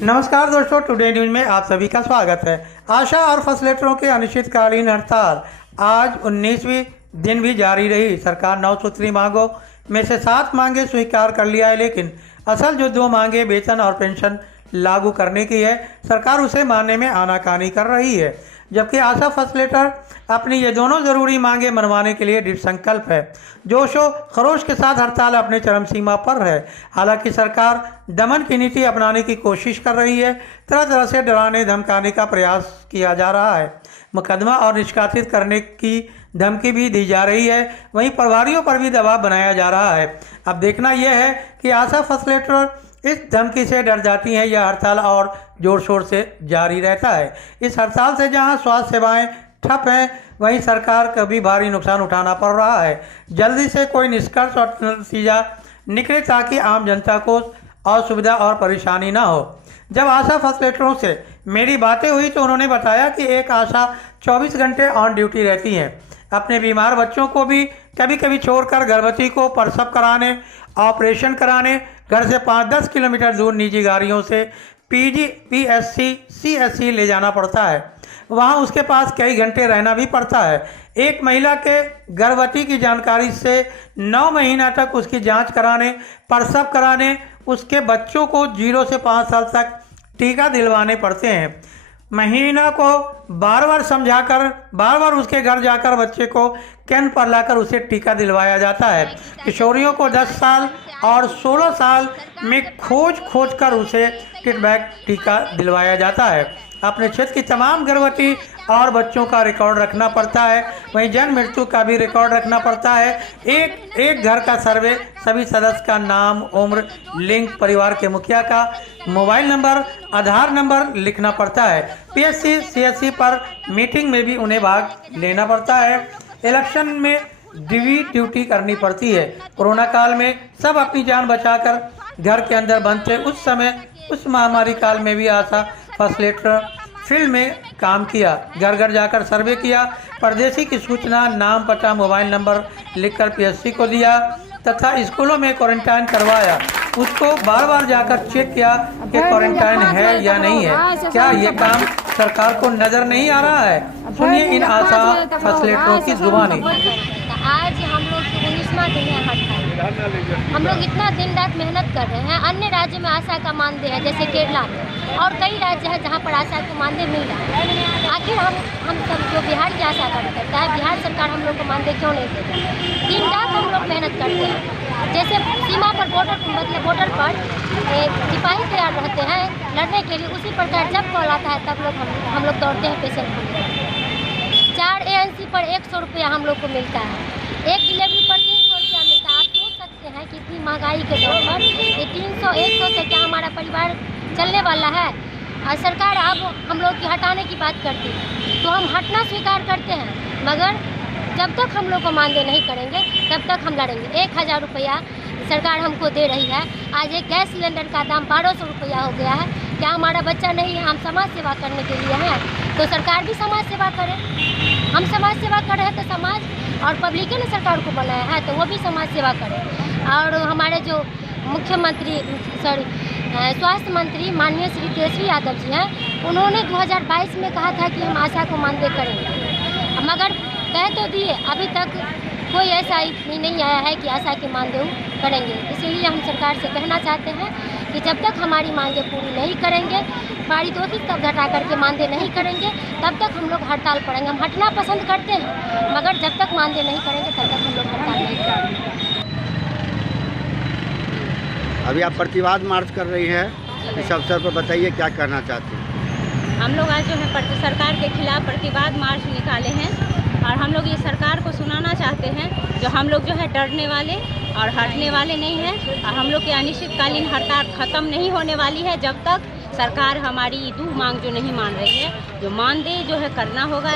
नमस्कार दोस्तों, today news में आप सभी का स्वागत है। आशा और फैसिलिटेटरों की अनिश्चितकालीन हड़ताल आज 19वीं दिन भी जारी रही। सरकार 9 सूत्री मांगों में से 7 मांगे स्वीकार कर लिया है, लेकिन असल जो 2 मांगे वेतन और पेंशन लागू करने की है, सरकार उसे मानने में आनाकानी कर रही है। जबकि आशा फैसिलिटेटर अपनी ये दोनों ज़रूरी मांगे मनवाने के लिए दृढ़ संकल्प है। जोशो खरोश के साथ हड़ताल अपने चरम सीमा पर है। हालांकि सरकार दमन की नीति अपनाने की कोशिश कर रही है। तरह तरह से डराने धमकाने का प्रयास किया जा रहा है। मुकदमा और निष्कासित करने की धमकी भी दी जा रही है। वहीं प्रभारियों पर भी दबाव बनाया जा रहा है। अब देखना यह है कि आशा फैसिलिटेटर इस धमकी से डर जाती हैं या हड़ताल और जोर शोर से जारी रहता है। इस हड़ताल से जहां स्वास्थ्य सेवाएं ठप हैं, वहीं सरकार को भी भारी नुकसान उठाना पड़ रहा है। जल्दी से कोई निष्कर्ष और नतीजा निकले ताकि आम जनता को असुविधा और परेशानी ना हो। जब आशा फैसिलिटेटरों से मेरी बातें हुई तो उन्होंने बताया कि एक आशा 24 घंटे ऑन ड्यूटी रहती हैं। अपने बीमार बच्चों को भी कभी कभी छोड़कर गर्भवती को प्रसव कराने, ऑपरेशन कराने घर से 5-10 किलोमीटर दूर निजी गाड़ियों से PSC CSC ले जाना पड़ता है। वहाँ उसके पास कई घंटे रहना भी पड़ता है। एक महिला के गर्भवती की जानकारी से 9 महीना तक उसकी जांच कराने, प्रसव कराने, उसके बच्चों को 0 से 5 साल तक टीका दिलवाने पड़ते हैं। महीना को बार बार समझाकर, बार बार उसके घर जाकर बच्चे को केंद्र पर लाकर उसे टीका दिलवाया जाता है। किशोरियों को 10 साल और 16 साल में खोज कर उसे किटबैक टीका दिलवाया जाता है। अपने क्षेत्र की तमाम गर्भवती और बच्चों का रिकॉर्ड रखना पड़ता है। वहीं जन्म मृत्यु का भी रिकॉर्ड रखना पड़ता है। एक घर का सर्वे, सभी सदस्य का नाम, उम्र, लिंग, परिवार के मुखिया का मोबाइल नंबर, आधार नंबर लिखना पड़ता है। PSC CSC पर मीटिंग में भी उन्हें भाग लेना पड़ता है। इलेक्शन में ड्यूटी करनी पड़ती है। कोरोना काल में सब अपनी जान बचाकर घर के अंदर बंद थे। उस समय उस महामारी काल में भी आशा फैसिलिटेटर फील्ड में काम किया, घर घर जाकर सर्वे किया, परदेशी की सूचना, नाम, पता, मोबाइल नंबर लिखकर PSC को दिया तथा स्कूलों में क्वारंटाइन करवाया। उसको बार बार जाकर चेक किया कि क्वारंटाइन है या नहीं है। क्या ये काम सरकार को नजर नहीं आ रहा है? सुनिए इन आशा फैसिलिटेटरों की जुबानी। आज हम लोग 19वां दिन है हड़ताल। हम लोग इतना दिन रात मेहनत कर रहे हैं। अन्य राज्य में आशा का मानदेय है, जैसे केरला में, और कई राज्य है जहां पर आशा का मानदेय मिल रहा है। आखिर हम सब जो बिहार की आशा कार्य करता है, बिहार सरकार हम लोग को मानदेय क्यों नहीं देती? दिन रात हम लोग मेहनत करते हैं। जैसे सीमा पर बॉर्डर पर सिपाही तैयार रहते हैं लड़ने के लिए, उसी प्रकार जब कॉल आता है तब हम लोग दौड़ते हैं पेशेंट को लेकर। 4 ANC पर 100 रुपया हम लोग को मिलता है। एक डिलीवरी पर 300 रुपया मिलता है। आप सोच सकते हैं कि इतनी महंगाई के दौर पर ये 300-100 से क्या हमारा परिवार चलने वाला है? और सरकार अब हम लोग की हटाने की बात करती है तो हम हटना स्वीकार करते हैं, मगर जब तक हम लोग को मानदेय नहीं करेंगे तब तक हम लड़ेंगे। 1000 रुपया सरकार हमको दे रही है। आज एक गैस सिलेंडर का दाम 1200 रुपया हो गया है। क्या हमारा बच्चा नहीं है? हम समाज सेवा करने के लिए हैं तो सरकार भी समाज सेवा करे। हम समाज सेवा कर रहे हैं तो समाज और पब्लिक ने सरकार को बनाया है तो वो भी समाज सेवा करे। और हमारे जो मुख्यमंत्री स्वास्थ्य मंत्री माननीय श्री तेजस्वी यादव जी हैं, उन्होंने 2022 में कहा था कि हम आशा को मानदेय करेंगे, मगर कह तो दिए, अभी तक कोई ऐसा नहीं आया है कि आशा के मानदेय करेंगे। इसीलिए हम सरकार से कहना चाहते हैं कि जब तक हमारी मांगें पूरी नहीं करेंगे, पारितोषिक तब घटा करके मानदेय नहीं करेंगे, तब तक हम लोग हड़ताल पड़ेंगे। हम हटना पसंद करते हैं, मगर जब तक मानदेय नहीं करेंगे तब तक हम लोग हड़ताल नहीं करेंगे। अभी आप प्रतिवाद मार्च कर रही हैं, इस अवसर पर बताइए क्या करना चाहती हैं? हम लोग आज जो है सरकार के खिलाफ प्रतिवाद मार्च निकाले हैं और हम लोग ये सरकार को सुनाना चाहते हैं जो हम लोग जो है डरने वाले और हटने वाले नहीं हैं। और हम लोग की अनिश्चितकालीन हड़ताल ख़त्म नहीं होने वाली है जब तक सरकार हमारी 2 मांग जो नहीं मान रही है। जो मानदेय जो है करना होगा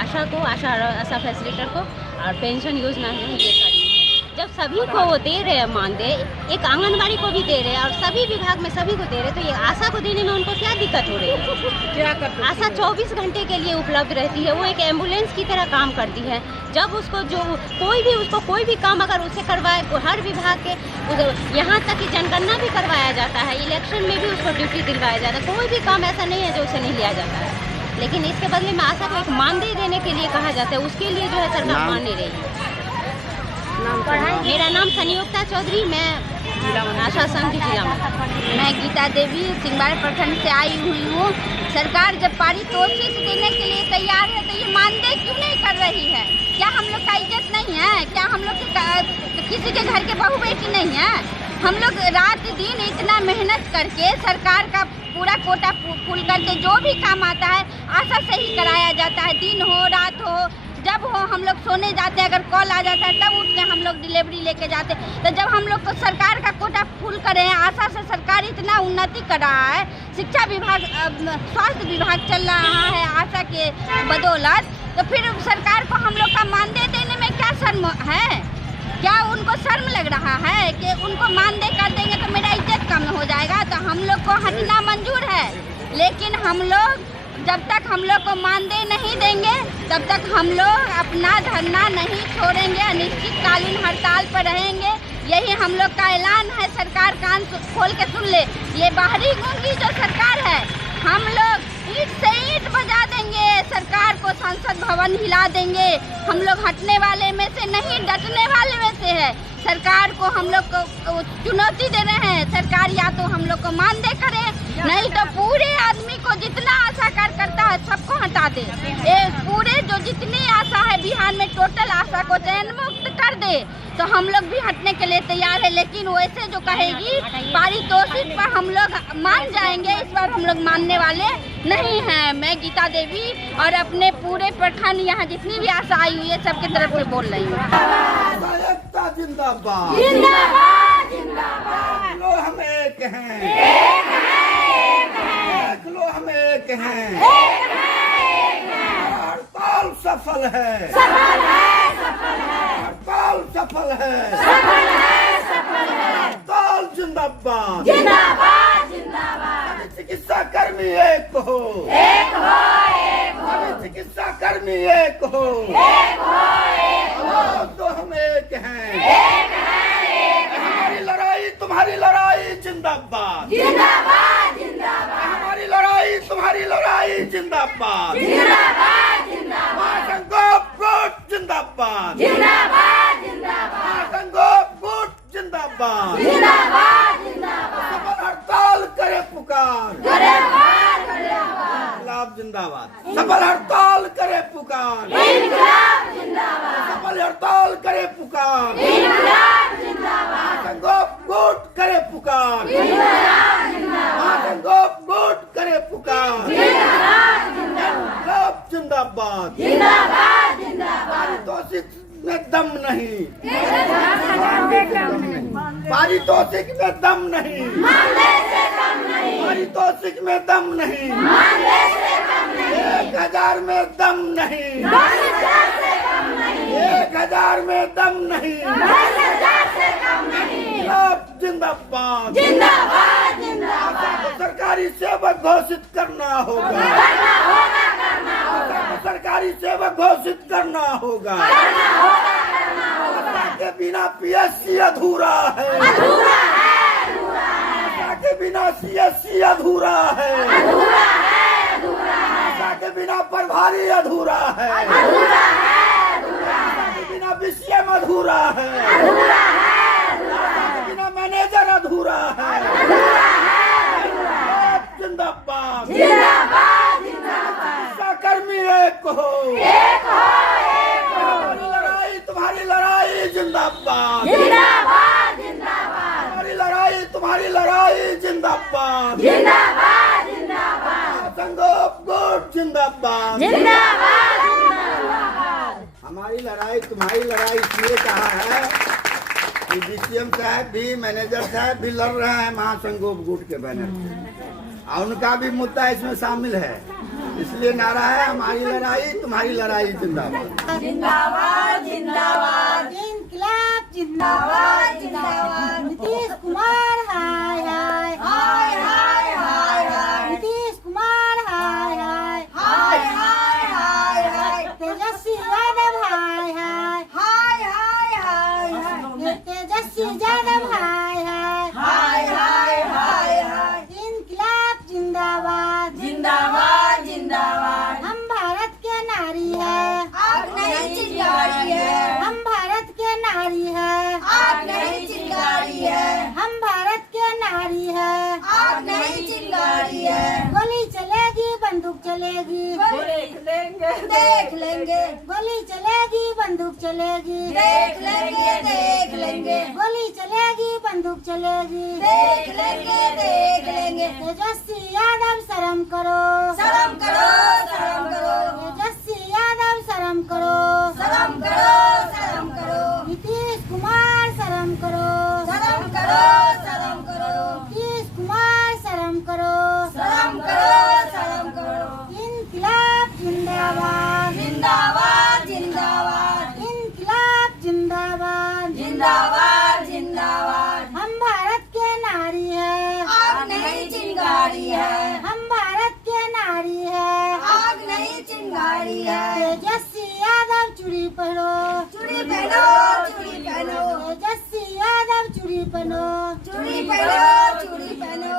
आशा फैसिलिटेटर को, और पेंशन योजना है ये करनी है। जब सभी को वो दे रहे हैं मानदेय, एक आंगनबाड़ी को भी दे रहे हैं और सभी विभाग में सभी को दे रहे हैं, तो ये आशा को देने में उनको क्या दिक्कत हो रही है? क्या करते हैं? आशा 24 घंटे के लिए उपलब्ध रहती है, वो एक एम्बुलेंस की तरह काम करती है। जब उसको कोई भी काम अगर उसे करवाए, हर विभाग के यहाँ तक कि जनगणना भी करवाया जाता है, इलेक्शन में भी उसको ड्यूटी दिलवाया जाता है, कोई भी काम ऐसा नहीं है जो उसे नहीं लिया जाता है। लेकिन इसके बदले में आशा को एक मानदेय देने के लिए कहा जाता है, उसके लिए जो है सरकार मान नहीं रही है। मेरा नाम संयुक्ता चौधरी, मैं आशा संघ की जिला में। मैं गीता देवी सिंगबाड़ा प्रखंड से आई हुई हूँ। सरकार जब पारितोषिक देने के लिए तैयार है तो ये मानदेय क्यों नहीं कर रही है? क्या हम लोग का इज्जत नहीं है? क्या हम लोग किसी के घर के बहू बेटी नहीं है? हम लोग रात दिन इतना मेहनत करके सरकार का पूरा कोटा फुल करके जो भी काम आता है आशा से ही कराया जाता है। दिन हो रात हो जब हो हम लोग सोने जाते हैं, अगर कॉल आ जाता है तब उठ के हम लोग डिलीवरी लेके जाते हैं। तो जब हम लोग को सरकार का कोटा फुल करे हैं, आशा से सरकार इतना उन्नति कर रहा है, शिक्षा विभाग स्वास्थ्य विभाग चल रहा है आशा के बदौलत, तो फिर सरकार को हम लोग का मानदेय देने में क्या शर्म है? क्या उनको शर्म लग रहा है कि उनको मानदेय कर देंगे तो मेरा इज्जत कम हो जाएगा? तो हम लोग को हटना मंजूर है, लेकिन हम लोग जब तक हम लोग को मानदेय नहीं देंगे तब तक हम लोग अपना धरना नहीं छोड़ेंगे, अनिश्चितकालीन हड़ताल पर रहेंगे। यही हम लोग का ऐलान है। सरकार कान खोल के सुन ले, ये बाहरी गूंगी जो सरकार है, हम लोग ईंट से ईंट बजा देंगे, सरकार को संसद भवन हिला देंगे। हम लोग हटने वाले में से नहीं, डटने वाले में से है। सरकार को हम लोग को चुनौती दे रहे हैं, सरकार या तो हम लोग को मानदेय करे, नहीं तो पूरे आदमी को जितना आशा करता है सबको हटा दे। ये पूरे जो जितनी आशा है बिहार में टोटल आशा को चयन मुक्त कर दे, तो हम लोग भी हटने के लिए तैयार है। लेकिन वैसे जो कहेगी पारितोषिक पर हम लोग मान जाएंगे, इस बार हम लोग मानने वाले नहीं हैं। मैं गीता देवी और अपने पूरे प्रखंड यहाँ जितनी भी आशा आई हुई है सबकी तरफ से बोल रही हूँ। जिंदाबाद जिंदाबाद जिंदाबाद। लो हम एक हैं, देख लो हम एक हैं, हड़ताल सफल है, हड़ताल सफल है, हड़ताल जिंदाबाद सभी चिकित्सा कर्मी एक हो, सभी चिकित्सा कर्मी एक हो, तो हम एक हैं, हमारी लड़ाई तुम्हारी लड़ाई जिंदाबाद, हमारी लड़ाई तुम्हारी लड़ाई जिंदाबाद, संगोप गुट जिंदाबाद, संगोप गुट जिंदाबाद, सफल हड़ताल करे पुकार, इनकलाब जिंदाबाद, सफल हड़ताल करे पुकार, सफल हड़ताल करे पुकार, संगोप गुट करे पुकार, संगोप गुट करे पुकार, इनकलाब जिंदाबाद, पारितोषिक में दम नहीं, पारितोषिक में दम नहीं, पारितोषिक में दम नहीं, 1000 में दम नहीं, 1000 में दम नहीं, जिंदाबाद, सरकारी सेवक घोषित करना होगा, सरकारी सेवक घोषित करना होगा, के बिना पीएससी अधूरा है, के बिना सीएससी अधूरा है, के बिना प्रभारी अधूरा है, के बिना बीसीएम अधूरा है, के बिना मैनेजर अधूरा है, जिंदाबाद, शिक्षा कर्मी एक हो, तुम्हारी लड़ाई जिंदाबाद, तुम्हारी लड़ाई तुम्हारी लड़ाई जिंदाबाद, संगोप गुट जिंदाबाद, हमारी लड़ाई तुम्हारी लड़ाई इसलिए कहा है कि बीसीएम साहब भी मैनेजर साहब भी लड़ रहे हैं महासंगोप गुट के बैनर से, और उनका भी मुद्दा इसमें शामिल है। इसलिए नारा है हमारी लड़ाई तुम्हारी लड़ाई जिंदाबाद। जिंदाबाद जिंदाबाद इंकलाब जिंदाबाद जिंदाबाद नीतीश कुमार हाय हाय हाय हाय हाय हाय नीतीश कुमार हाय हाय हाय हाय हाय हाय तेजस्वी यादव हाय हाय हाय हाय हाय हाय तेजस्वी यादव हाय हाय हाय हाय हाय हाय इंकलाब जिंदाबाद जिंदाबाद जिंदाबाद हम भारत के नारी है आग नहीं चिंगारी है हम भारत के नारी है आग नहीं चिंगारी है हम भारत के नारी है आग नहीं चिंगारी है गोली चलेगी बंदूक चलेगी देख लेंगे गोली चलेगी बंदूक चलेगी देख लेंगे गोली चलेगी बंदूक चलेगी देख लेंगे तेजस्वी यादव शर्म करो शर्म करो शर्म करो तेजस्वी यादव शर्म करो शर्म करो शर्म करो नीतीश कुमार शर्म करो शर्म करो शर्म करो नीतीश कुमार शर्म करो शर्म करो शर्म करो इंकलाब जिंदाबाद जिंदाबाद जिंदाबाद इंकलाब जिंदाबाद जिंदाबाद जिंदाबाद हम भारत के नारी है आग नहीं चिंगारी है हम भारत के नारी है आग नहीं चिंगारी है तेजस्वी यादव चूड़ी पहनो चूड़ी पहनो चूड़ी पहनो तेजस्वी यादव चूड़ी पहनो चूड़ी पहनो चूड़ी पहनो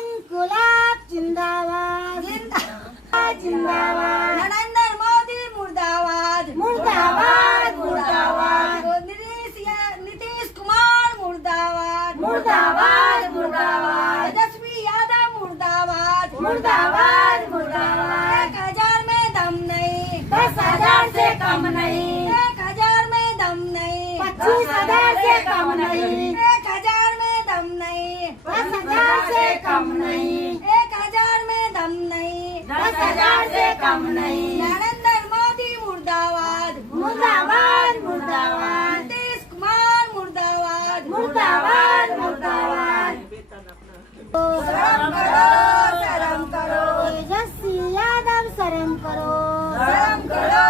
इंकलाब जिंदाबाद जिंदाबाद जिंदाबाद नरेंद्र मोदी मुर्दाबाद मुर्दाबाद मुर्दाबाद नीतीश कुमार मुर्दाबाद मुर्दाबाद मुर्दाबाद तेजस्वी यादव मुर्दाबाद मुर्दाबाद मुर्दाबाद 1000 में दम नहीं 10,000 से कम नहीं 1000 में दम नहीं 25,000 से कम नहीं 1000 में दम नहीं 10,000 से कम नहीं 1000 में दम नहीं 10,000 से कम नहीं नरेंद्र मोदी मुर्दाबाद मुर्दाबाद मुर्दाबाद नीतीश कुमार मुर्दाबाद मुर्दाबाद मुर्दाबाद शर्म करो शर्म करो तेजस्वी यादव शर्म करो शर्म करो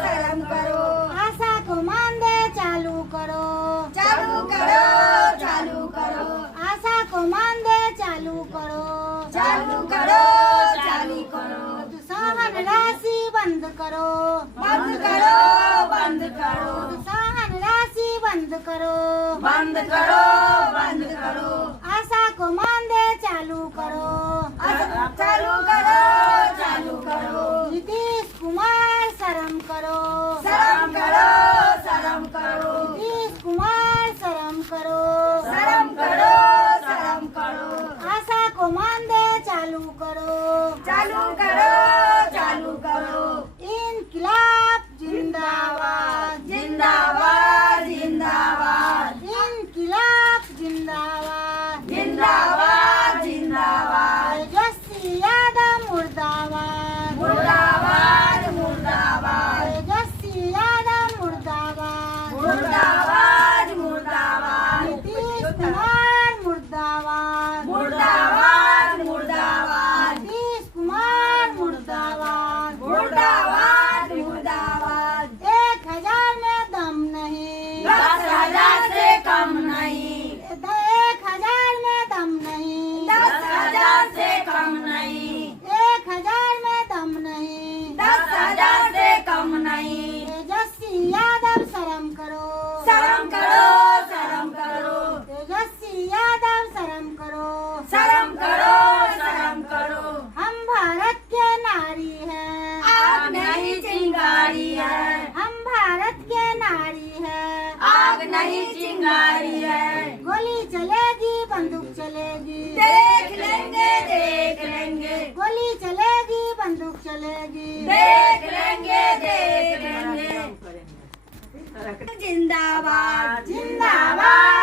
शर्म करो आशा को मानदेय चालू करो चालू करो चालू करो आशा को मानदेय चालू करो चालू करो चालू करो प्रोत्साहन राशि बंद करो बंद करो बंद करो प्रोत्साहन राशि बंद करो बंद करो बंद करो आशा को मानदेय चालू करो चालू करो चालू करो नीतीश कुमार शर्म करो शर्म करो शर्म करो नीतीश कुमार शर्म करो शर्म करो शर्म करो आशा को मानदेय चालू करो चालू करो चालू करो इंकलाब जिंदाबाद जिंदाबाद जिंदाबाद इंकलाब जिंदाबाद जिंदाबाद जिंदाबाद तेजस्वी यादव मुर्दाबाद मुर्दाबाद मुर्दाबाद तेजस्वी यादव मुर्दाबाद मुर्दाबाद मुर्दाबाद नीतीश कुमार मुर्दाबाद मुर्दाबाद मुर्दाबाद नीतीश कुमार मुर्दाबाद मुर्दाबाद मुर्दाबाद 1000 में दम नहीं 10,000 से कम नहीं 1000 में दम नहीं 10,000 से कम नहीं 1000 में दम नहीं 10,000 से कम नहीं तेजस्वी यादव शर्म करो शर्म करो शर्म करो तेजस्वी यादव शर्म करो शर्म करो शर्म करो हम भारत के नारी है आग नहीं चिंगारी है हम भारत के नारी है आग नहीं चिंगारी है गोली चलेगी बंदूक चलेगी देख लेंगे गोली चलेगी बंदूक चलेगी देख लेंगे जिंदाबाद जिंदाबाद